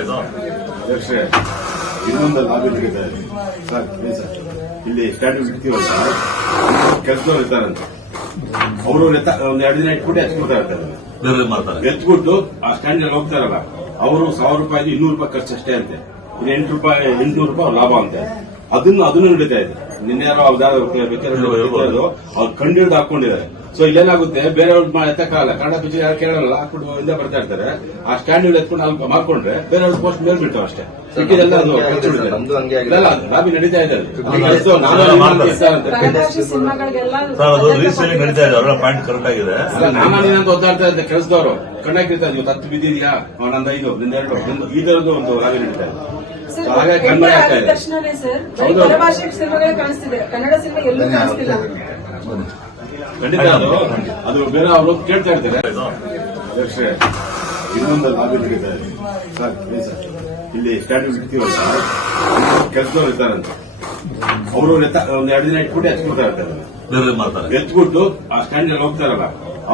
ಅಧ್ಯಕ್ಷರೇ, ಇನ್ನೊಂದು ಲಾಭ ನಡೀತಾ ಇದೆ ಸರ್. ಇಲ್ಲಿ ಸ್ಟ್ಯಾಂಡ್ ಇಡ್ತೀವಲ್ಲ, ಕೆಲಸದವ್ರು ಇರ್ತಾರಂತೆ, ಅವರು ಒಂದ್ 2 ದಿನ ಇಟ್ಬಿಟ್ಟು ಎತ್ಕೊಳ್ತಾ ಇರ್ತಾರೆ. ಎತ್ಬಿಟ್ಟು ಆ ಸ್ಟ್ಯಾಂಡ್ ಅಲ್ಲಿ ಹೋಗ್ತಾರಲ್ಲ, ಅವರು 1000 ರೂಪಾಯಿ 200 ರೂಪಾಯಿ ಖರ್ಚು ಅಷ್ಟೇ ಅಂತೆ. 800 ರೂಪಾಯಿ ಲಾಭ ಅಂತೆ. ಅದನ್ನು ನಡೀತಾ ಇದೆ. ನಿನ್ನೆ ಯಾರೋ ಅವ್ರು ಕಂಡು ಹಿಡಿದು ಹಾಕೊಂಡಿದ್ದಾರೆ. ಸೊ ಇಲ್ಲೇನಾಗುತ್ತೆ, ಬೇರೆಯವ್ರು ಎತ್ತಕ್ಕಾಗಲ್ಲ, ಕನ್ನಡ ಪಿಕ್ಚರ್ ಯಾರು ಕೇಳಲ್ಲ, ಹಾಕ್ಬಿಟ್ಟು ಹಿಂದೆ ಬರ್ತಾ ಇರ್ತಾರೆ. ಆ ಸ್ಟ್ಯಾಂಡ್ ಎತ್ಕೊಂಡು ಅಲ್ಲಿ ಮಾಡ್ಕೊಂಡ್ರೆ ಬೇರೆಯವ್ರ ಪೋಸ್ಟ್ ಮೇಲ್ ಬಿಡ್ತಾವ ಅಷ್ಟೇ. ಸಿಕ್ಕಿದೆಲ್ಲ ಅದು ಲಾಬಿ ನಡೀತಾ ಇದೆ. ನಾನಂತ ಒದ್ದಾಡ್ತಾ ಇದ್ದೆ, ಕೆಲಸದವರು ಕಣ್ಣಾಕಿರ್ತಾರೆ, ಇವತ್ತು 10 ಬಿದ್ದಿದ್ಯಾ, ನಂದು 5, ನಿಂದ 2, ಈ ತರದ್ದು ಒಂದು ಲಾಬಿ ನಡೀತಾ ಇದೆ. ಹಾಗಾಗಿ ಕಣ್ಮರೆ ಆಗ್ತಾ ಇದೆ. ಖಂಡಿತ ಅದು ಬೇರೆ ಅವರು ಕೇಳ್ತಾ ಇರ್ತಾರೆ. ಅಧ್ಯಕ್ಷರೇ, ಇನ್ನೊಂದು ಲಾಭ ನಡೀತಾ ಇದೆ ಸರ್. ಇಲ್ಲಿ ಸ್ಟ್ಯಾಂಡ್ ಇಡ್ತೀವಲ್ಲ, ಕೆಲಸದವ್ರು ಇರ್ತಾರಂತೆ, ಅವರು ಒಂದ್ 2 ದಿನ ಇಟ್ಬಿಟ್ಟು ಎತ್ಕೊಳ್ತಾ ಇರ್ತಾರೆ. ಎತ್ಬಿಟ್ಟು ಆ ಸ್ಟ್ಯಾಂಡ್ ಅಲ್ಲಿ ಹೋಗ್ತಾರಲ್ಲ,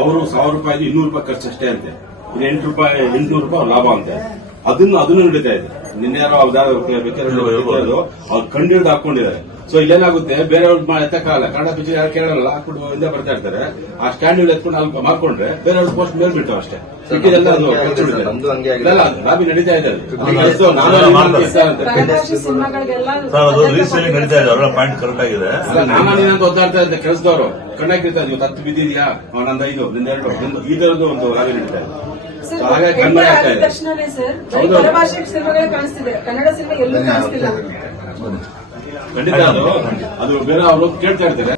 ಅವರು 1000 ರೂಪಾಯಿ 200 ರೂಪಾಯಿ ಖರ್ಚು ಅಷ್ಟೇ ಅಂತೆ. 800 ರೂಪಾಯಿ ಲಾಭ ಅಂತೆ. ಅದನ್ನು ನಡೀತಾ ಇದೆ. ನಿನ್ನೆ ಯಾರೋ ಅವ್ರು ಕಂಡು ಹಿಡಿದು ಹಾಕೊಂಡಿದ್ದಾರೆ. ಸೊ ಇಲ್ಲೇನಾಗುತ್ತೆ, ಬೇರೆಯವ್ರು ಎತ್ತಕ್ಕಾಗಲ್ಲ, ಕನ್ನಡ ಪಿಕ್ಚರ್ ಯಾರು ಕೇಳಲ್ಲ, ಹಾಕ್ಬಿಟ್ಟು ಹಿಂದೆ ಬರ್ತಾ ಇರ್ತಾರೆ. ಆ ಸ್ಟ್ಯಾಂಡ್ ಎತ್ಕೊಂಡು ಅಲ್ಲಿ ಮಾಡ್ಕೊಂಡ್ರೆ ಬೇರೆಯವ್ರ ಪೋಸ್ಟ್ ಮೇಲ್ ಬಿಡ್ತಾವ ಅಷ್ಟೇ. ಸಿಕ್ಕಿದೆಲ್ಲ ಅದು ಲಾಬಿ ನಡೀತಾ ಇದೆ. ನಾನಂತ ಒದ್ದಾಡ್ತಾ ಇದ್ದೆ, ಕೆಲಸದವರು ಕಣ್ಣಾಕಿರ್ತಾರೆ, ಇವತ್ತು 10 ಬಿದ್ದಿದ್ಯಾ, ನಂದು 5, ನಿಂದ 2, ಈ ತರದ್ದು ಒಂದು ಲಾಬಿ ನಡೀತಾ ಇದೆ. ಹಾಗಾಗಿ ಕಣ್ಮರೆ ಆಗ್ತಾ ಇದೆ. ಖಂಡಿತ ಅದು ಬೇರೆ ಅವರು ಕೇಳ್ತಾ ಇರ್ತಾರೆ.